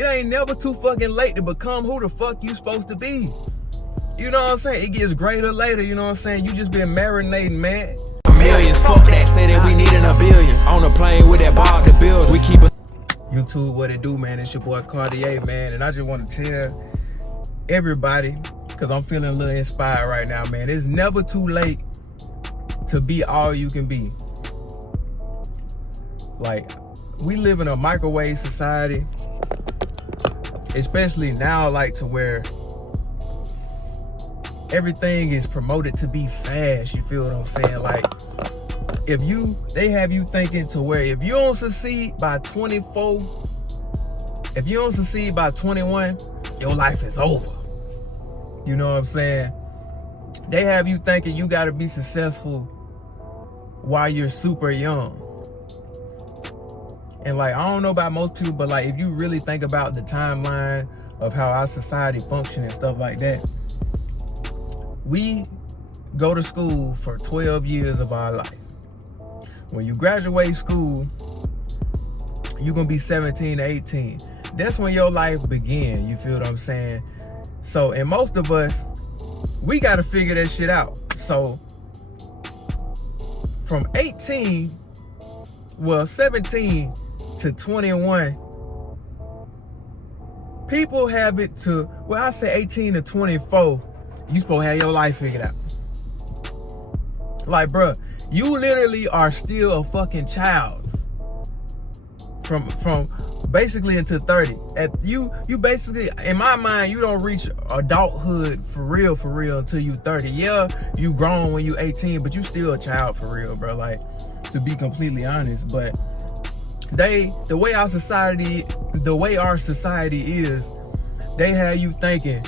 it ain't never too fucking late to become who the fuck you supposed to be. You know what I'm saying? It gets greater later, you know what I'm saying? You just been marinating, man. Millions, fuck that, say that we needin' $1 billion. On a plane with that Bob the Builder. We keep it. YouTube, what it do, man? It's your boy Cartier, man. And I just want to tell everybody, because I'm feeling a little inspired right now, man. It's never too late to be all you can be. Like, we live in a microwave society, especially now, like, to where everything is promoted to be fast. You feel what I'm saying? Like, they have you thinking to where if you don't succeed by 24, if you don't succeed by 21, your life is over. You know what I'm saying? They have you thinking you got to be successful while you're super young. And like, I don't know about most people, but like, if you really think about the timeline of how our society functions and stuff like that, we go to school for 12 years of our life. When you graduate school, you're gonna be 17 to 18. That's when your life begins, you feel what I'm saying? So, and most of us, we gotta figure that shit out. So, from 17 to 21, people have it to, well, I say 18 to 24, you supposed to have your life figured out. Like, bruh, you literally are still a fucking child from basically into 30. You basically, in my mind, you don't reach adulthood for real until you 30. Yeah, you grown when you 18, but you still a child for real, bro. Like, to be completely honest. But the way our society is, they have you thinking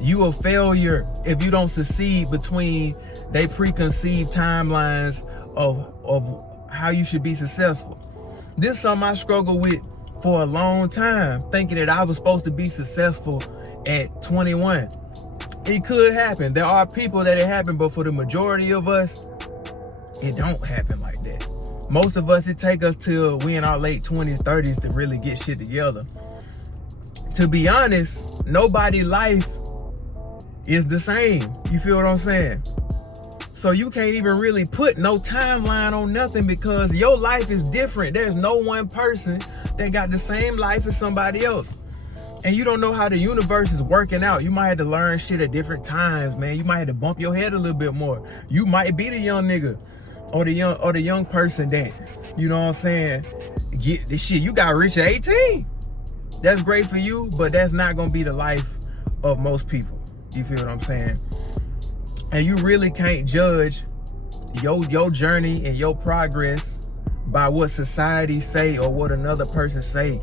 you a failure if you don't succeed between they preconceived timelines of how you should be successful. This is something I struggled with for a long time, thinking that I was supposed to be successful at 21. It could happen. There are people that it happened, but for the majority of us, it don't happen like that. Most of us, it take us till we in our late 20s, 30s to really get shit together. To be honest, nobody's life is the same. You feel what I'm saying? So you can't even really put no timeline on nothing because your life is different. There's no one person that got the same life as somebody else. And you don't know how the universe is working out. You might have to learn shit at different times, man. You might have to bump your head a little bit more. You might be the young nigga or the young person that, you know what I'm saying, get this shit. You got rich at 18. That's great for you, but that's not gonna be the life of most people. You feel what I'm saying? And you really can't judge your journey and your progress by what society say or what another person say.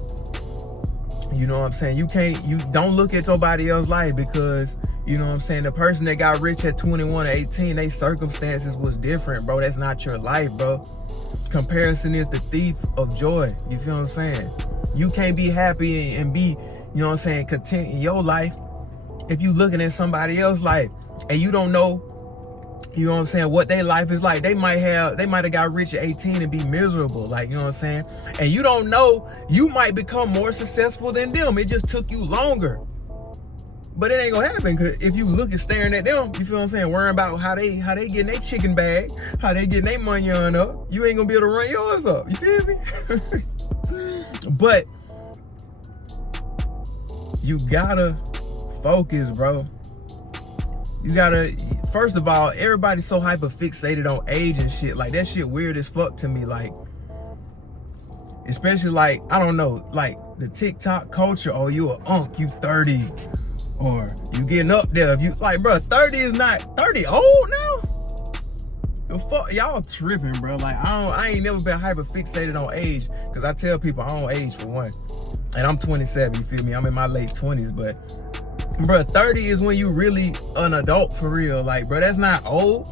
You know what I'm saying? You don't look at somebody else's life because, you know what I'm saying, the person that got rich at 21 or 18, their circumstances was different, bro. That's not your life, bro. Comparison is the thief of joy. You feel what I'm saying? You can't be happy and be, you know what I'm saying, content in your life if you looking at somebody else's life and you don't know, you know what I'm saying, what their life is like. They might have got rich at 18 and be miserable, like, you know what I'm saying? And you don't know, you might become more successful than them. It just took you longer. But it ain't gonna happen, because if you look at staring at them, you feel what I'm saying, worrying about how they getting their chicken bag, how they getting their money on up, you ain't gonna be able to run yours up. You feel me? But you gotta focus, bro. You gotta, first of all, everybody's so hyper fixated on age and shit. Like, that shit weird as fuck to me. Like, especially like, I don't know, like the TikTok culture. Oh, you a unk, you 30, or you getting up there. If you like, bro, 30 is not 30 old now. The fuck, y'all tripping, bro. Like, I ain't never been hyper fixated on age, because I tell people I don't age for one, and I'm 27. You feel me? I'm in my late 20s, but bro, 30 is when you really an adult for real. Like, bro, that's not old.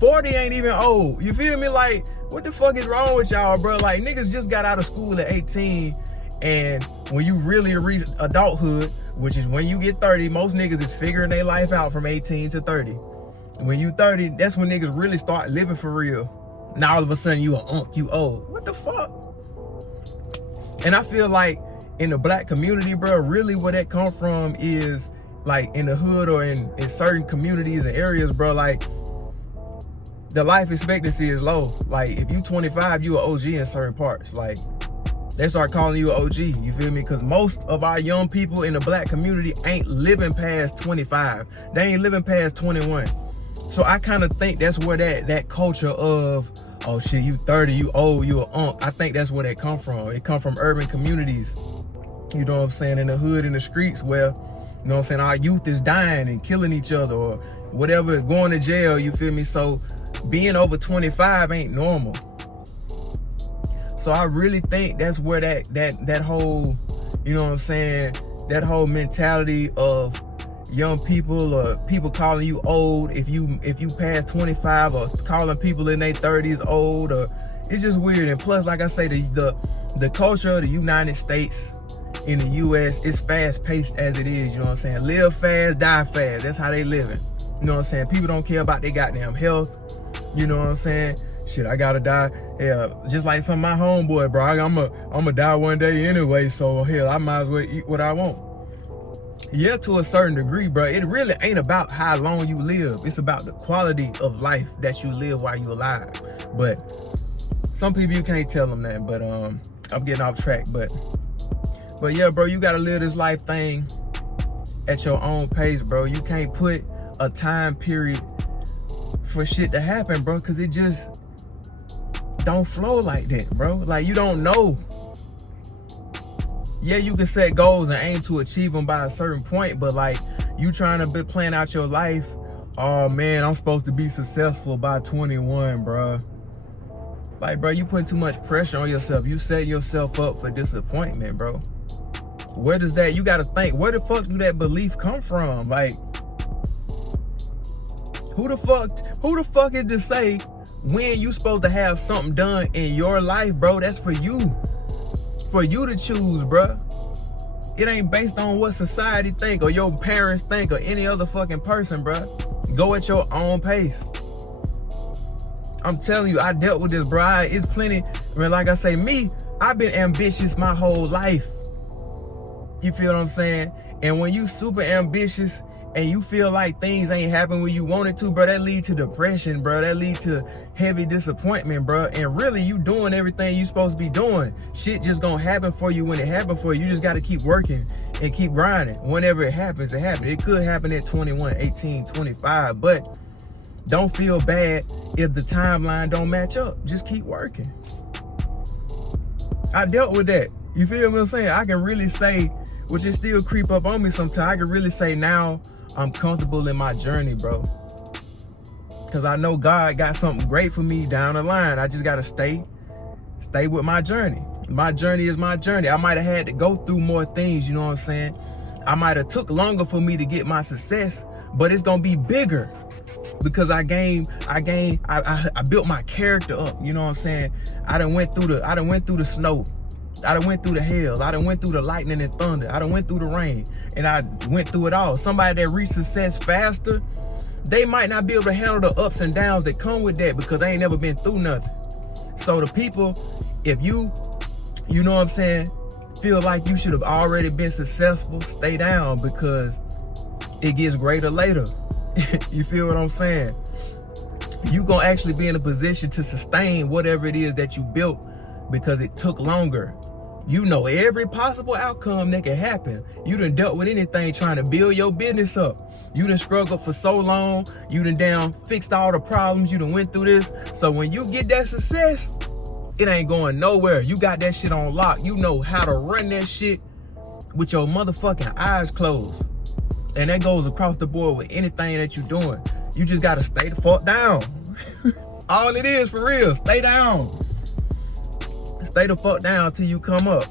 40 ain't even old. You feel me? Like, what the fuck is wrong with y'all, bro? Like, niggas just got out of school at 18, and when you really reach adulthood, which is when you get 30, most niggas is figuring their life out from 18 to 30. When you 30, that's when niggas really start living for real. Now all of a sudden you a unk, you old. What the fuck? And I feel like in the black community, bro, really where that come from is like in the hood or in certain communities and areas, bro, like the life expectancy is low. Like if you 25, you an OG in certain parts. Like they start calling you an OG, you feel me? Because most of our young people in the black community ain't living past 25. They ain't living past 21. So I kind of think that's where that culture of, oh shit, you 30, you old, you a unk, I think that's where that come from. It come from urban communities, you know what I'm saying, in the hood, in the streets where, you know what I'm saying, our youth is dying and killing each other or whatever, going to jail, you feel me? So being over 25 ain't normal. So I really think that's where that whole, you know what I'm saying, that whole mentality of young people or people calling you old if you pass 25 or calling people in their 30s old, or it's just weird. And plus, like I say, the culture of the United States in the US is fast paced as it is, you know what I'm saying? Live fast, die fast. That's how they living. You know what I'm saying? People don't care about their goddamn health. You know what I'm saying? Shit, I gotta die. Yeah, just like some of my homeboy, bro. I'm a die one day anyway, so hell, I might as well eat what I want. Yeah, to a certain degree, bro. It really ain't about how long you live. It's about the quality of life that you live while you alive. But some people, you can't tell them that. But I'm getting off track. But yeah, bro, you gotta live this life thing at your own pace, bro. You can't put a time period for shit to happen, bro, because it just don't flow like that, bro. Like, you don't know. Yeah, you can set goals and aim to achieve them by a certain point, but like, you trying to be plan out your life, oh man, I'm supposed to be successful by 21, bro. Like, bro, you putting too much pressure on yourself. You set yourself up for disappointment, bro. Where does that, you gotta think, where the fuck do that belief come from? Like, who the fuck is to say when you supposed to have something done in your life, bro? That's for you to choose, bro. It ain't based on what society think or your parents think or any other fucking person, bro. Go at your own pace. I'm telling you, I dealt with this, bro. It's plenty. I mean, like I say, I've been ambitious my whole life. You feel what I'm saying? And when you super ambitious and you feel like things ain't happening when you want it to, bro, that lead to depression, bro. That lead to heavy disappointment, bro. And really, you doing everything you supposed to be doing. Shit just gonna happen for you when it happens for you. You just gotta keep working and keep grinding. Whenever it happens, it happens. It could happen at 21, 18, 25, but don't feel bad if the timeline don't match up. Just keep working. I dealt with that. You feel what I'm saying? I can really say, which is still creep up on me sometimes, I can really say now I'm comfortable in my journey, bro. Because I know God got something great for me down the line. I just got to stay with my journey. My journey is my journey. I might have had to go through more things, you know what I'm saying? I might have took longer for me to get my success, but it's going to be bigger because I built my character up, you know what I'm saying? I done went through the snow. I done went through the hell. I done went through the lightning and thunder. I done went through the rain, and I went through it all. Somebody that reached success faster, they might not be able to handle the ups and downs that come with that because they ain't never been through nothing. So the people, if you know what I'm saying, feel like you should have already been successful, stay down because it gets greater later. You feel what I'm saying? You gonna actually be in a position to sustain whatever it is that you built because it took longer. You know every possible outcome that can happen. You done dealt with anything trying to build your business up. You done struggled for so long. You done fixed all the problems. You done went through this. So when you get that success, it ain't going nowhere. You got that shit on lock. You know how to run that shit with your motherfucking eyes closed. And that goes across the board with anything that you're doing. You just gotta stay the fuck down. All it is, for real, stay down. Stay the fuck down till you come up.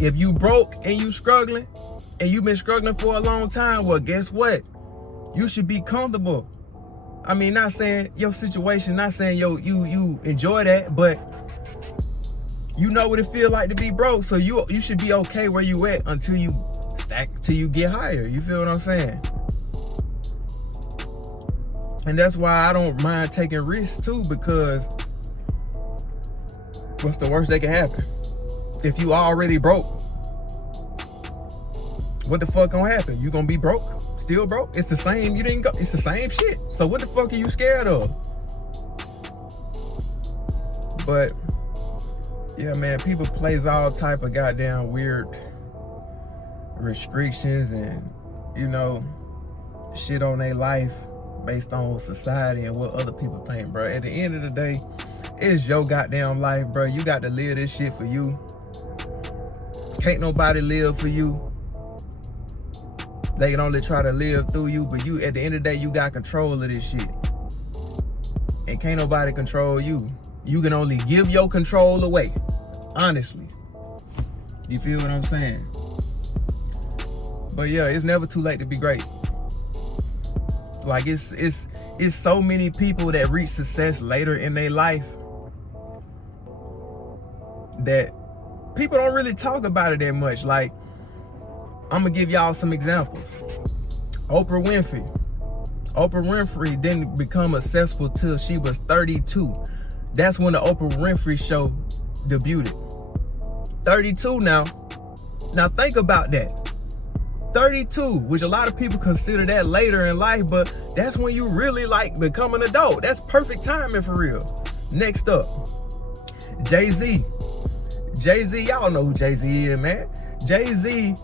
If you broke and you struggling, and you've been struggling for a long time, well, guess what? You should be comfortable. I mean, not saying your situation, not saying you enjoy that, but you know what it feel like to be broke, so you should be okay where you at until you stack, till you get higher. You feel what I'm saying? And that's why I don't mind taking risks too, because what's the worst that can happen? If you already broke, What the fuck gonna happen? You gonna be broke? Still broke? It's the same. You didn't go. It's the same shit. So what the fuck are you scared of? But yeah, man, people place all type of goddamn weird restrictions and, you know, shit on their life based on society and what other people think, bro. At the end of the day, it's your goddamn life, bro. You got to live this shit for you. Can't nobody live for you. They can only try to live through you, but you, at the end of the day, you got control of this shit. And can't nobody control you. You can only give your control away, honestly. You feel what I'm saying? But yeah, it's never too late to be great. Like it's so many people that reach success later in their life that people don't really talk about it that much. Like, I'm gonna give y'all some examples. Oprah Winfrey didn't become successful till she was 32. That's when the Oprah Winfrey Show debuted. 32 now. Now think about that. 32, which a lot of people consider that later in life, but that's when you really like become an adult. That's perfect timing for real. Next up, Jay-Z. Jay-Z, y'all know who Jay-Z is, man. Jay-Z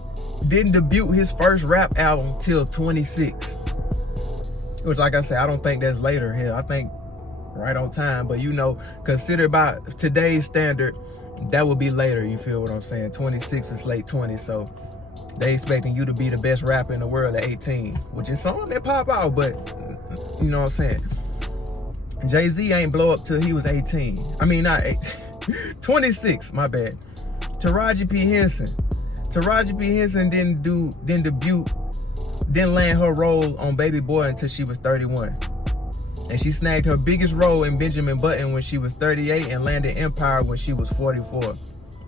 didn't debut his first rap album till 26. Which, like I said, I don't think that's later here. I think right on time, but you know, considered by today's standard, that would be later. You feel what I'm saying? 26 is late 20s, so they expecting you to be the best rapper in the world at 18, which is something that pop out, but you know what I'm saying? Jay-Z ain't blow up till he was 18. I mean, not 8, 26, my bad. Taraji P. Henson didn't land her role on Baby Boy until she was 31. And she snagged her biggest role in Benjamin Button when she was 38 and landed Empire when she was 44.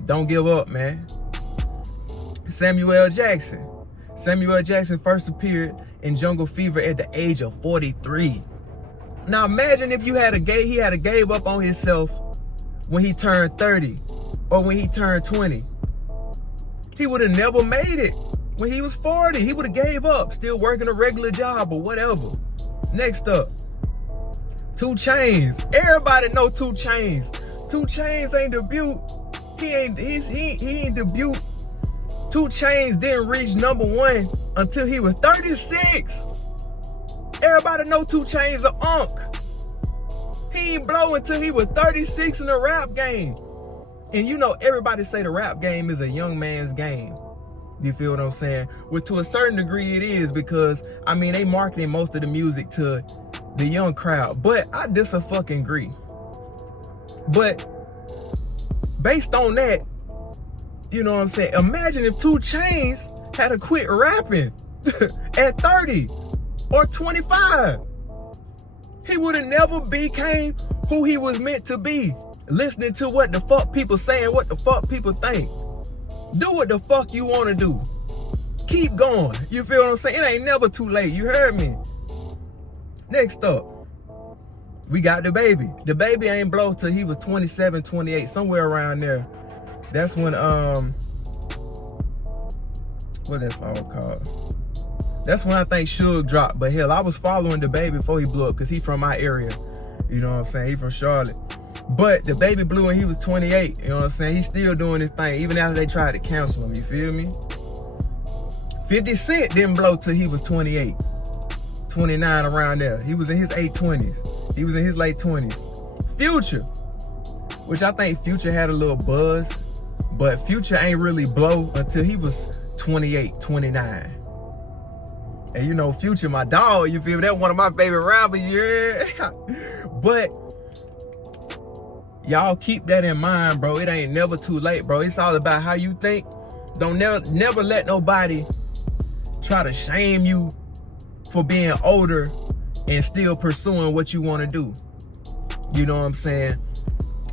Don't give up, man. Samuel Jackson first appeared in Jungle Fever at the age of 43. Now imagine if he had gave up on himself when he turned 30 or when he turned 20. He would have never made it when he was 40. He would have gave up, still working a regular job or whatever. Next up, 2 Chainz. Everybody know 2 Chainz. 2 Chainz ain't debut. He ain't debut. 2 Chainz didn't reach #1 until he was 36. Everybody know 2 Chainz a unk. He ain't blow until he was 36 in the rap game. And you know, everybody say the rap game is a young man's game. You feel what I'm saying? Well, to a certain degree it is, because, I mean, they marketing most of the music to the young crowd. But I fucking agree. But based on that, you know what I'm saying? Imagine if 2 Chainz had to quit rapping at 30 or 25. He would have never became who he was meant to be. Listening to what the fuck people saying, what the fuck people think. Do what the fuck you want to do. Keep going. You feel what I'm saying? It ain't never too late. You heard me? Next up, we got DaBaby. DaBaby ain't blow till he was 27, 28, somewhere around there. That's when, what that song called? That's when I think Suge dropped. But hell, I was following DaBaby before he blew up, because he from my area. You know what I'm saying? He from Charlotte. But DaBaby blew when he was 28. You know what I'm saying? He's still doing his thing, even after they tried to cancel him. You feel me? 50 Cent didn't blow till he was 28, 29, around there. He was in his late 20s. Future, which I think Future had a little buzz, but Future ain't really blow until he was 28, 29. And you know, Future, my dog, you feel me? That's one of my favorite rappers, yeah. But y'all keep that in mind, bro. It ain't never too late, bro. It's all about how you think. Don't never let nobody try to shame you for being older and still pursuing what you want to do. You know what I'm saying?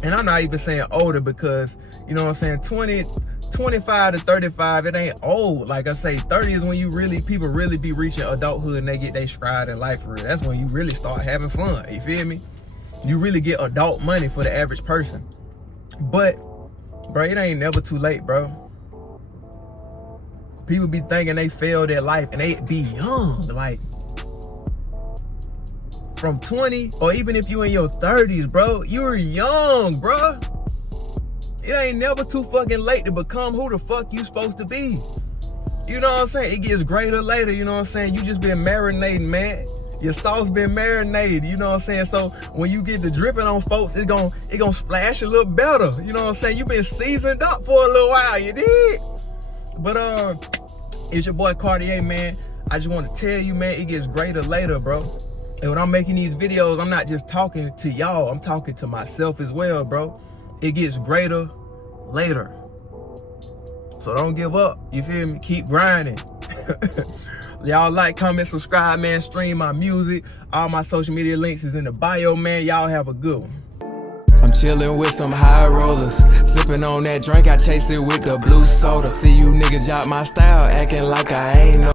And I'm not even saying older, because, you know what I'm saying, 25 to 35, it ain't old. Like I say, 30 is when people really be reaching adulthood and they get their stride in life for real. That's when you really start having fun. You feel me? You really get adult money for the average person. But, bro, it ain't never too late, bro. People be thinking they failed at life and they be young, like from 20, or even if you in your 30s, bro, you're young, bro. It ain't never too fucking late to become who the fuck you supposed to be. You know what I'm saying? It gets greater later, you know what I'm saying? You just been marinating, man. Your sauce been marinated, you know what I'm saying? So when you get the dripping on folks, it gonna splash a little better. You know what I'm saying? You been seasoned up for a little while, you did? But it's your boy Cartier, man. I just want to tell you, man, it gets greater later, bro. And when I'm making these videos, I'm not just talking to y'all, I'm talking to myself as well, bro. It gets greater later. So don't give up, you feel me? Keep grinding. Y'all like, comment, subscribe, man. Stream my music. All my social media links is in the bio, man. Y'all have a good one. I'm chillin' with some high rollers, sippin' on that drink, I chase it with the blue soda. See you niggas drop my style, acting like I ain't no